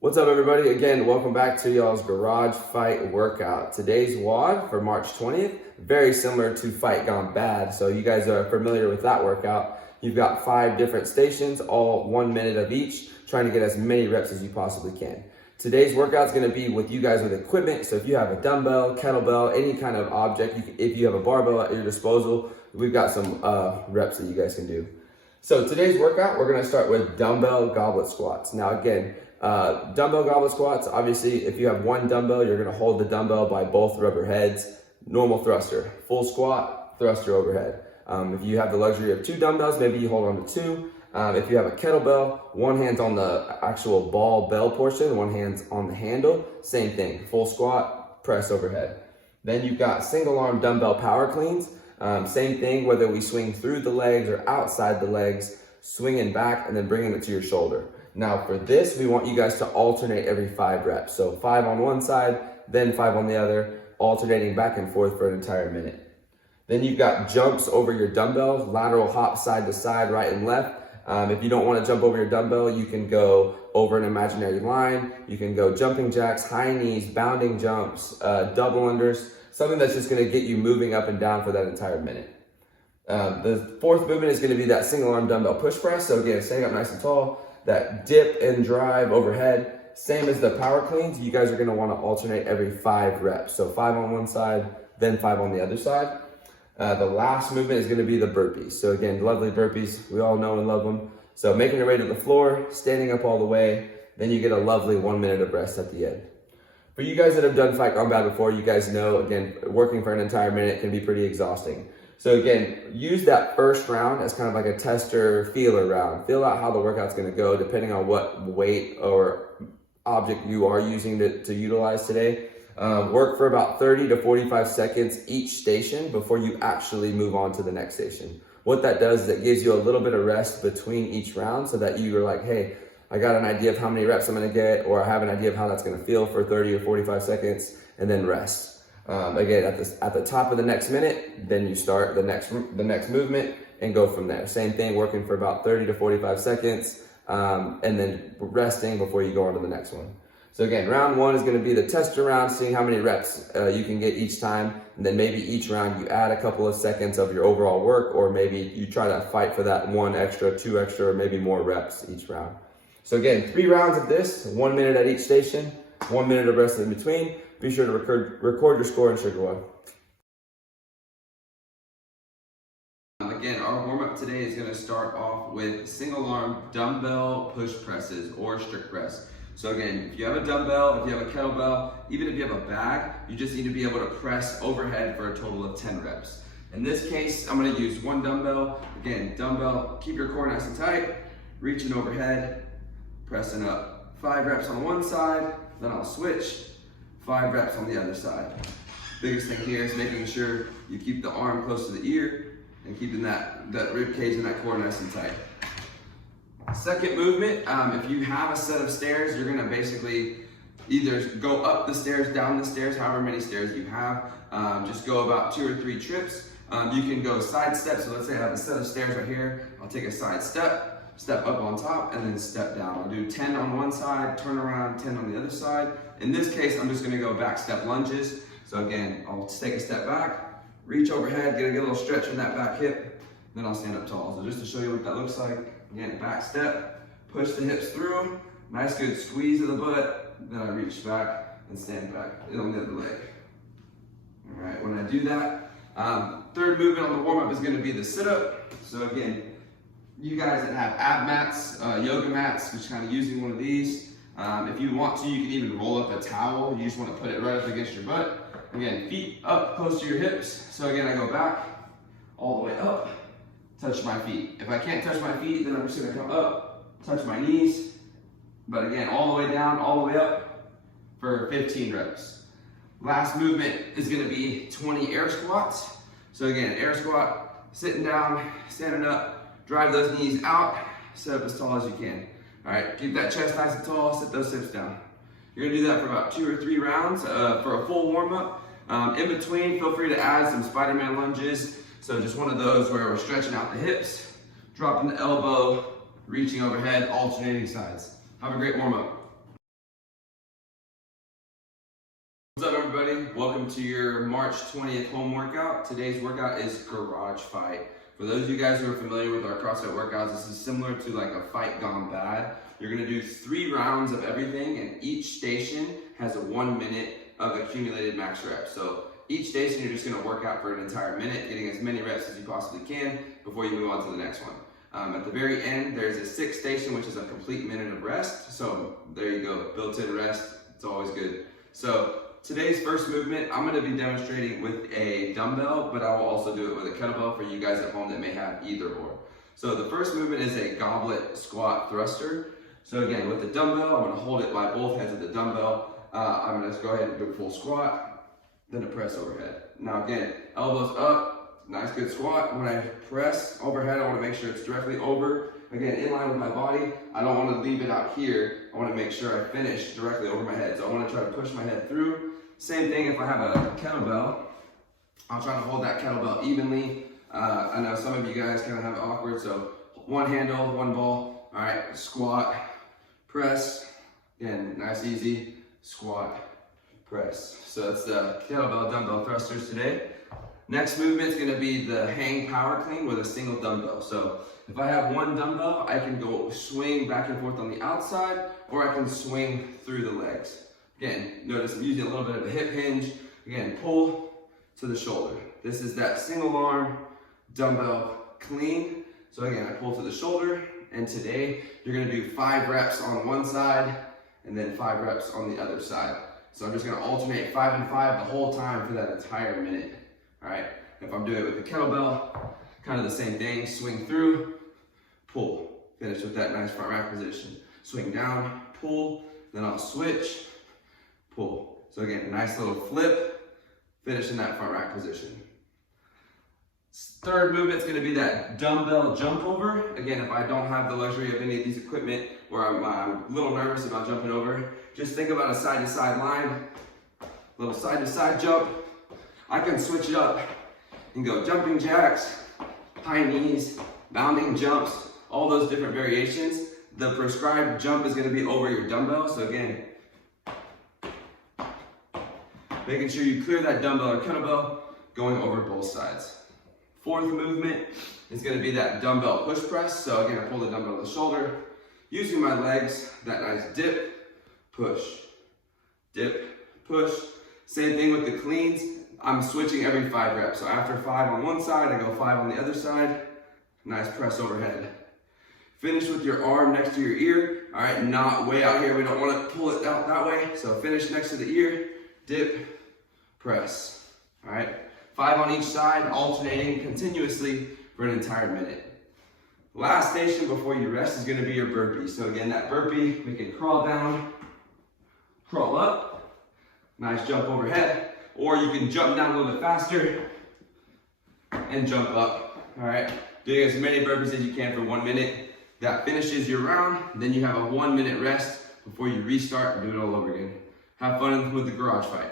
What's up, everybody? Again, welcome back to y'all's Garage Fight workout. Today's WOD for March 20th, very similar to Fight Gone Bad. So you guys are familiar with that workout. You've got 5 different stations, all 1 minute of each, trying to get as many reps as you possibly can. Today's workout is going to be with you guys with equipment. So if you have a dumbbell, kettlebell, any kind of object, if you have a barbell at your disposal, we've got some reps that you guys can do. So today's workout, we're going to start with dumbbell goblet squats. Now again, dumbbell goblet squats, obviously if you have one dumbbell, you're going to hold the dumbbell by both rubber heads. Normal thruster, full squat, thruster overhead. If you have the luxury of 2 dumbbells, maybe you hold on to 2. If you have a kettlebell, one hand's on the actual bell portion, one hand's on the handle, same thing, full squat, press overhead. Then you've got single arm dumbbell power cleans, same thing, whether we swing through the legs or outside the legs, swinging back and then bringing it to your shoulder. Now for this, we want you guys to alternate every 5 reps. So 5 on one side, then 5 on the other, alternating back and forth for an entire minute. Then you've got jumps over your dumbbell, lateral hop side to side, right and left. If you don't want to jump over your dumbbell, you can go over an imaginary line. You can go jumping jacks, high knees, bounding jumps, double unders, something that's just going to get you moving up and down for that entire minute. The 4th movement is going to be that single arm dumbbell push press. So again, staying up nice and tall, that dip and drive overhead. Same as the power cleans, you guys are going to want to alternate every 5 reps. So 5 on one side, then 5 on the other side. The last movement is going to be the burpees. So again, lovely burpees. We all know and love them. So making your way to the floor, standing up all the way, then you get a lovely 1 minute of rest at the end. For you guys that have done Fight Gone Bad before, you guys know, again, working for an entire minute can be pretty exhausting. So again, use that first round as kind of like a tester feeler round. Feel out how the workout's going to go depending on what weight or object you are using to utilize today. Work for about 30 to 45 seconds each station before you actually move on to the next station. What that does is it gives you a little bit of rest between each round so that you are like, hey, I got an idea of how many reps I'm going to get, or I have an idea of how that's going to feel for 30 or 45 seconds, and then rest. Again, at the top of the next minute, then you start the next movement and go from there. Same thing, working for about 30 to 45 seconds, and then resting before you go on to the next one. So again, round 1 is going to be the tester round, seeing how many reps you can get each time, and then maybe each round you add a couple of seconds of your overall work, or maybe you try to fight for that 1 extra, 2 extra, or maybe more reps each round. So again, 3 rounds of this, 1 minute at each station, 1 minute of rest in between. Be sure to record your score in Sugar One. Again, our warm-up today is going to start off with single arm dumbbell push presses or strict press. So again, if you have a dumbbell, if you have a kettlebell, even if you have a bag, you just need to be able to press overhead for a total of 10 reps. In this case, I'm going to use 1 dumbbell. Again, dumbbell, keep your core nice and tight, reaching overhead, pressing up. 5 reps on one side, then I'll switch. 5 reps on the other side. Biggest thing here is making sure you keep the arm close to the ear and keeping that rib cage and that core nice and tight. Second movement, if you have a set of stairs, you're gonna basically either go up the stairs, down the stairs, however many stairs you have. Just go about 2 or 3 trips. You can go side steps. So let's say I have a set of stairs right here. I'll take a side step up on top, and then step down. I'll do 10 on one side, turn around, 10 on the other side. In this case, I'm just gonna go back step lunges. So again, I'll take a step back, reach overhead, get a little stretch in that back hip, then I'll stand up tall. So just to show you what that looks like, again, back step, push the hips through, nice good squeeze of the butt, then I reach back and stand back on the other leg. All right, when I do that, 3rd movement on the warm-up is gonna be the sit-up. So again, you guys that have ab mats, yoga mats, just kind of using one of these. If you want to, you can even roll up a towel. You just want to put it right up against your butt. Again, feet up close to your hips. So again, I go back, all the way up, touch my feet. If I can't touch my feet, then I'm just going to come up, touch my knees. But again, all the way down, all the way up for 15 reps. Last movement is going to be 20 air squats. So again, air squat, sitting down, standing up. Drive those knees out, sit up as tall as you can. All right, keep that chest nice and tall, sit those hips down. You're gonna do that for about 2 or 3 rounds for a full warm up. In between, feel free to add some Spider-Man lunges. So just one of those where we're stretching out the hips, dropping the elbow, reaching overhead, alternating sides. Have a great warm up. welcome to your March 20th home workout. Today's workout is garage fight. For those of you guys who are familiar with our CrossFit workouts, this is similar to like a fight gone bad. You're gonna do 3 rounds of everything, and each station has a 1 minute of accumulated max reps. So each station you're just gonna work out for an entire minute, getting as many reps as you possibly can before you move on to the next one. At the very end, there's a 6th station, which is a complete minute of rest. So there you go, built-in rest, it's always good. So today's first movement, I'm gonna be demonstrating with a dumbbell, but I will also do it with a kettlebell for you guys at home that may have either or. So the first movement is a goblet squat thruster. So again, with the dumbbell, I'm gonna hold it by both heads of the dumbbell. I'm gonna go ahead and do a full squat, then a press overhead. Now again, elbows up, nice good squat. When I press overhead, I wanna make sure it's directly over. Again, in line with my body. I don't wanna leave it out here. I wanna make sure I finish directly over my head. So I wanna try to push my head through. Same thing if I have a kettlebell. I'll try to hold that kettlebell evenly. I know some of you guys kind of have it awkward, so one handle, one ball. All right, squat, press. Again, nice, easy, squat, press. So that's the kettlebell dumbbell thrusters today. Next movement is gonna be the hang power clean with a single dumbbell. So if I have one dumbbell, I can go swing back and forth on the outside, or I can swing through the legs. Again, notice I'm using a little bit of a hip hinge. Again, pull to the shoulder. This is that single arm dumbbell clean. So again, I pull to the shoulder, and today you're gonna do 5 reps on one side and then 5 reps on the other side. So I'm just gonna alternate 5 and 5 the whole time for that entire minute. All right, if I'm doing it with the kettlebell, kind of the same thing, swing through, pull. Finish with that nice front rack position. Swing down, pull, then I'll switch, pull. So again, nice little flip, finish in that front rack position. Third movement is going to be that dumbbell jump over. Again, if I don't have the luxury of any of these equipment, or I'm a little nervous about jumping over, just think about a side to side line, little side to side jump. I can switch it up and go jumping jacks, high knees, bounding jumps, all those different variations. The prescribed jump is going to be over your dumbbell. So again, making sure you clear that dumbbell or kettlebell, going over both sides. 4th movement is going to be that dumbbell push press. So again, I pull the dumbbell to the shoulder, using my legs, that nice dip, push, push. Same thing with the cleans. I'm switching every 5 reps. So after 5 on one side, I go 5 on the other side. Nice press overhead. Finish with your arm next to your ear. All right, not way out here. We don't want to pull it out that way. So finish next to the ear, dip, press. All right, 5 on each side, alternating continuously for an entire minute. Last station before you rest is going to be your burpee. So again, that burpee, we can crawl down, crawl up, nice jump overhead, or you can jump down a little bit faster and jump up. All right, doing as many burpees as you can for 1 minute. That finishes your round. Then you have a 1 minute rest before you restart and do it all over again. Have fun with the garage fight.